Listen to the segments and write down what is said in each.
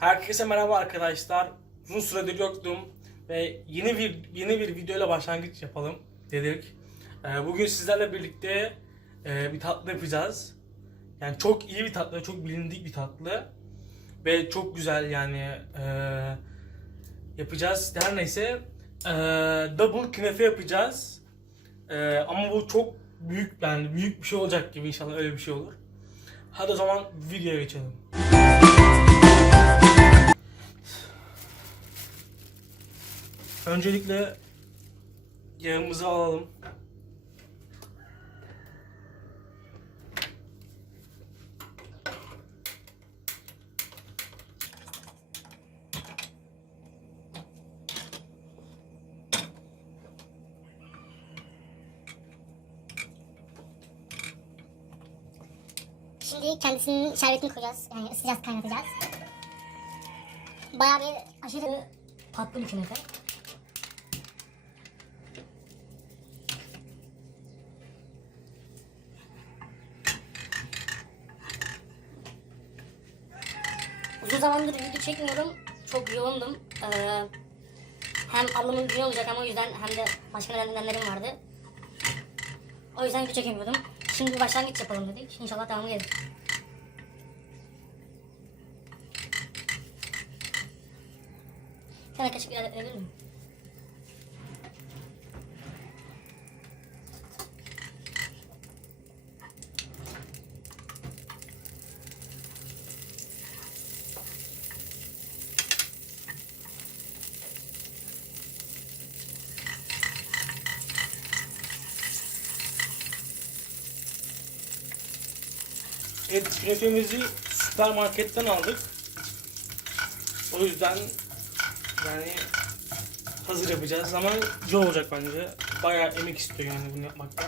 Herkese merhaba arkadaşlar. Uzun süredir yoktum ve yeni bir yeni bir videoyla başlangıç yapalım dedik. Ee, bugün sizlerle birlikte e, bir tatlı yapacağız. Yani çok iyi bir tatlı, çok bilindik bir tatlı ve çok güzel yani e, yapacağız. Her neyse e, double künefe yapacağız. Ama bu çok büyük yani büyük bir şey olacak gibi inşallah öyle bir şey olur. Hadi o zaman videoya geçelim. Öncelikle yağımızı alalım. Şimdi kendisinin şerbetini koyacağız. Yani ısıtacağız, kaynatacağız. Bayağı bir aşırı tatlı bir künefe. Uzun zamandır video çekmiyorum. Çok yoğundum. Ee, hem ablamın günü olacak ama o yüzden hem de başka nedenlerim vardı. O yüzden video çekemiyordum. Şimdi bir başlangıç yapalım dedik. İnşallah devamı gelir. Sana kaşık ilave edebilir miyim? Evet, künefemizi süpermarketten aldık. O yüzden yani hazır yapacağız ama güzel olacak bence. Bayağı emek istiyor yani bunu yapmakta.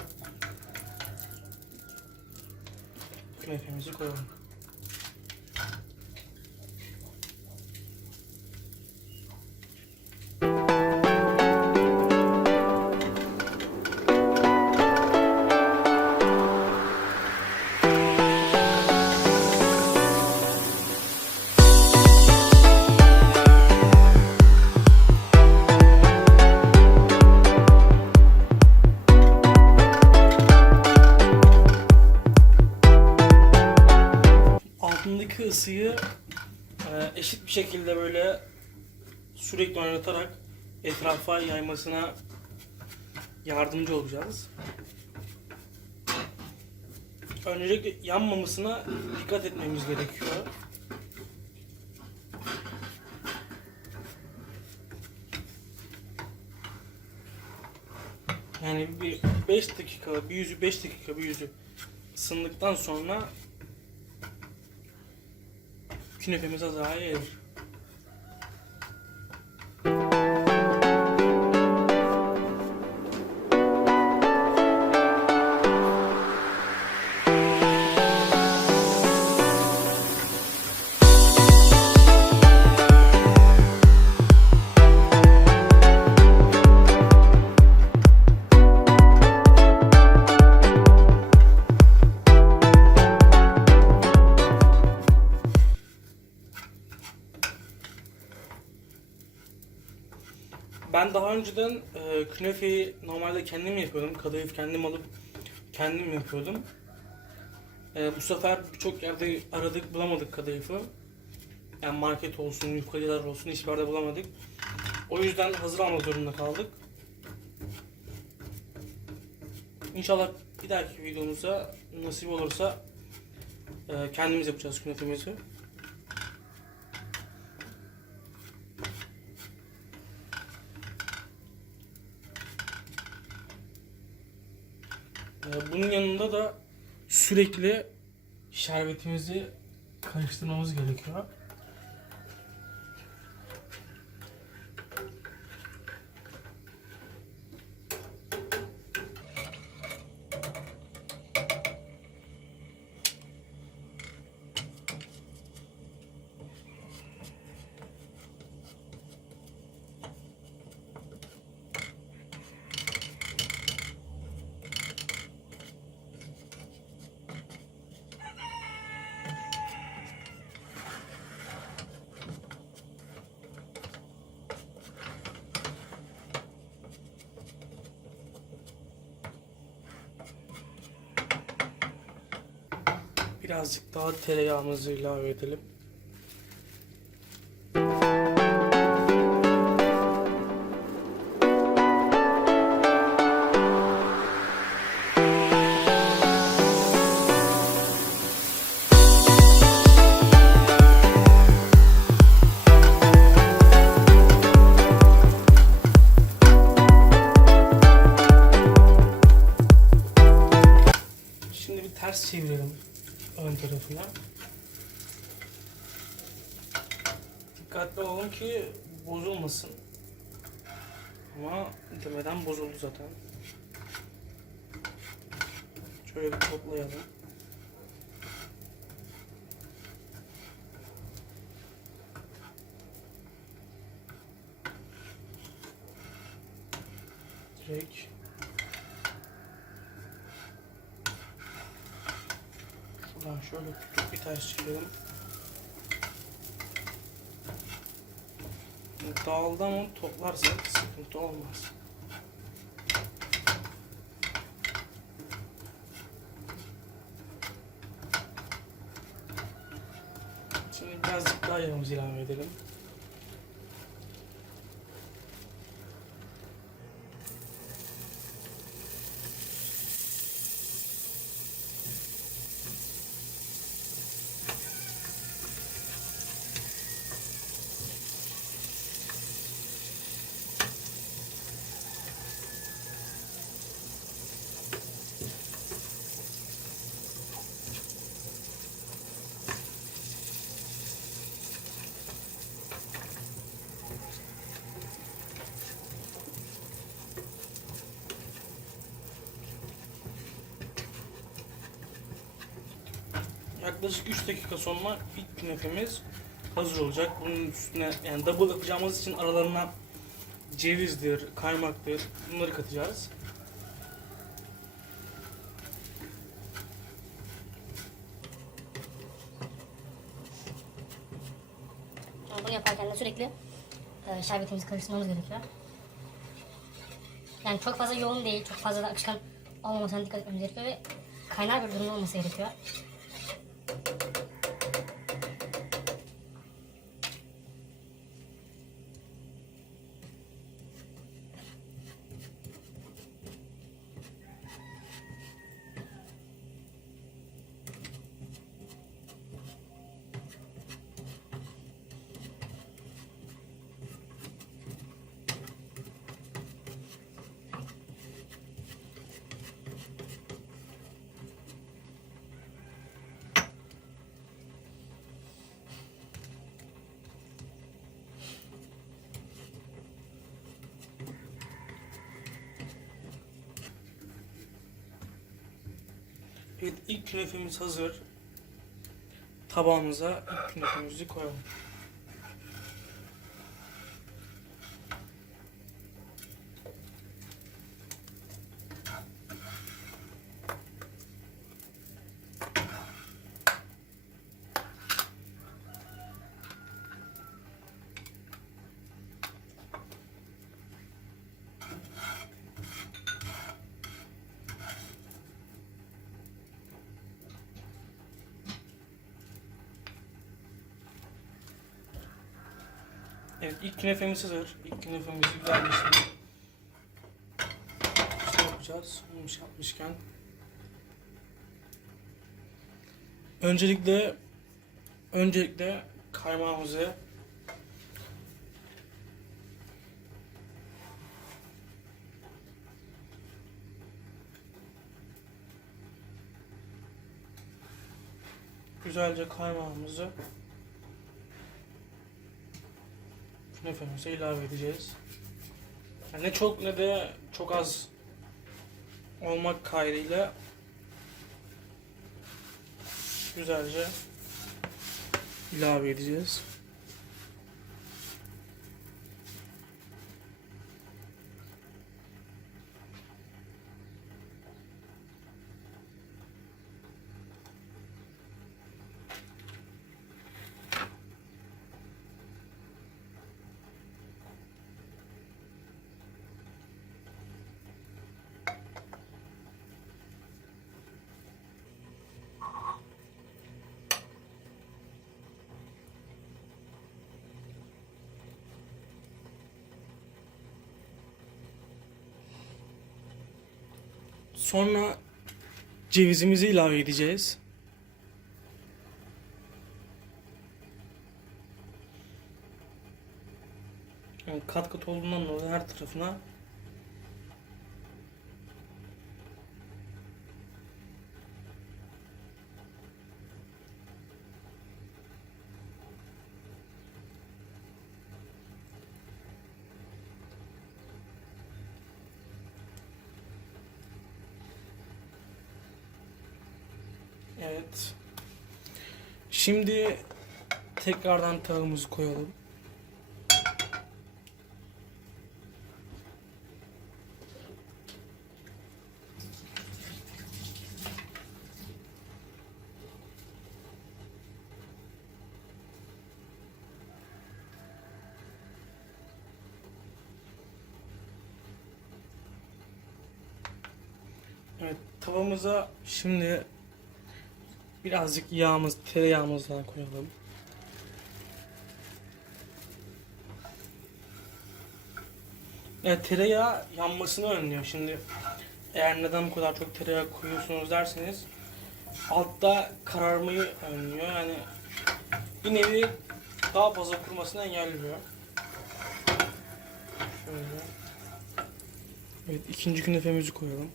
Künefemizi koyalım. Sürekli oynatarak etrafa yaymasına yardımcı olacağız. Öncelikle yanmamasına dikkat etmemiz gerekiyor. Yani bir 5 dakika, bir yüzü 5 dakika bir yüzü ısındıktan sonra künefemiz azaya gelir. Önceden e, künefeyi normalde kendim yapıyordum. Kadayıf kendim alıp kendim yapıyordum. E, bu sefer birçok yerde aradık bulamadık kadayıfı. Yani market olsun, yufkacılar olsun hiçbir yerde bulamadık. O yüzden hazır almak zorunda kaldık. İnşallah bir dahaki videomuzda nasip olursa e, kendimiz yapacağız künefemizi. Bunun yanında da sürekli şerbetimizi karıştırmamız gerekiyor. Birazcık daha tereyağımızı ilave edelim. Ön tarafına. Dikkatli olalım ki bozulmasın. Ama demeden bozuldu zaten. Şöyle bir toplayalım. Direkt Şöyle tutup bir ters çevirelim. Dağıldı ama toplarsak sıkıntı olmaz. Şimdi birazcık daha yağımızı ilave edelim. Yaklaşık 3 dakika sonra ilk künefemiz hazır olacak. Bunun üstüne yani double yapacağımız için aralarına cevizdir, kaymaktır bunları katacağız. Bunu yaparken de sürekli e, şerbetimizi karıştırmamız gerekiyor. Yani çok fazla yoğun değil, çok fazla da akışkan olmamasına dikkat etmemiz gerekiyor ve kaynar bir durum olması gerekiyor. Evet ilk künefemiz hazır. Tabağımıza ilk künefemizi koyalım. Evet ilk künefemiz hazır. İlk künefemizi güzel bir şey şey yapacağız. Olmuş yapmışken. Öncelikle öncelikle kaymağımızı güzelce kaymağımızı künefemize ilave edeceğiz. Yani ne çok ne de çok az olmak kaydıyla güzelce ilave edeceğiz. Sonra cevizimizi ilave edeceğiz. Yani kat kat olduğundan dolayı her tarafına Evet. Şimdi tekrardan tavamızı koyalım. Evet, tavamıza şimdi birazcık yağımız, tereyağımızdan koyalım. Evet, tereyağı yanmasını önlüyor. Şimdi eğer neden bu kadar çok tereyağı koyuyorsunuz derseniz altta kararmayı önlüyor. Yani bir nevi daha fazla kurumasını engelliyor. Şöyle. Evet, ikinci künefemizi koyalım.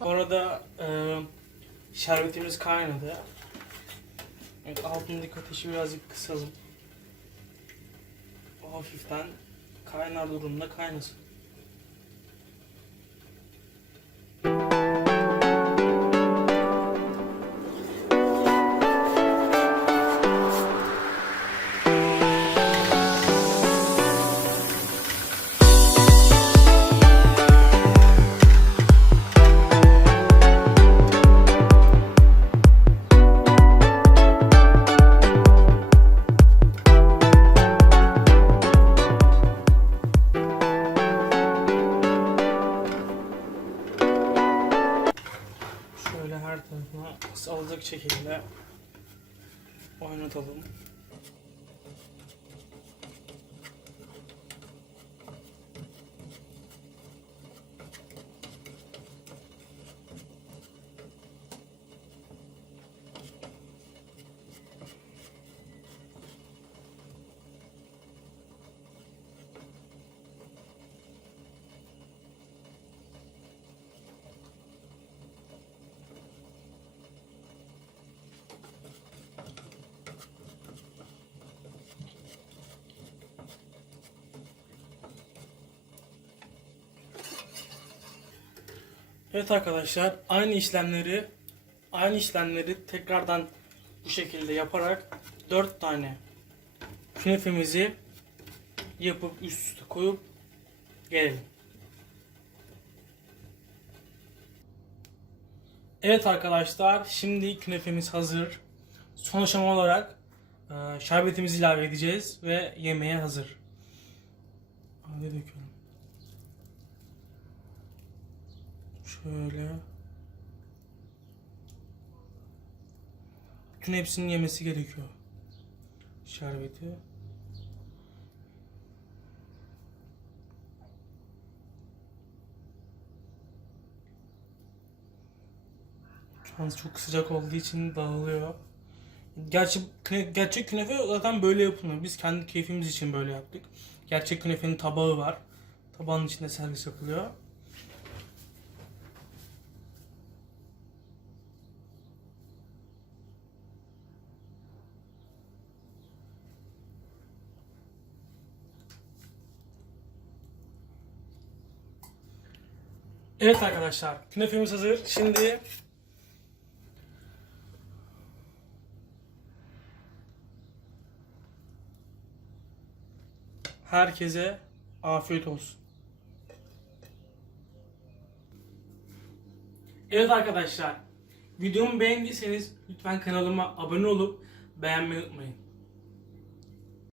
Bu arada e, şerbetimiz kaynadı. Evet, altındaki ateşi birazcık kısalım. O hafiften kaynar durumda kaynasın. todo Evet arkadaşlar aynı işlemleri aynı işlemleri tekrardan bu şekilde yaparak 4 tane künefemizi yapıp üst üste koyup gelelim. Evet arkadaşlar şimdi künefemiz hazır. Son aşama olarak e, şerbetimizi ilave edeceğiz ve yemeğe hazır. Hadi döküyorum. Şöyle. Bütün hepsinin yemesi gerekiyor. Şerbeti. Şu an çok sıcak olduğu için dağılıyor. Gerçi gerçek künefe zaten böyle yapılmıyor. Biz kendi keyfimiz için böyle yaptık. Gerçek künefenin tabağı var. Tabağın içinde servis yapılıyor. Evet arkadaşlar, künefemiz hazır. Şimdi herkese afiyet olsun. Evet arkadaşlar, videomu beğendiyseniz lütfen kanalıma abone olup beğenmeyi unutmayın.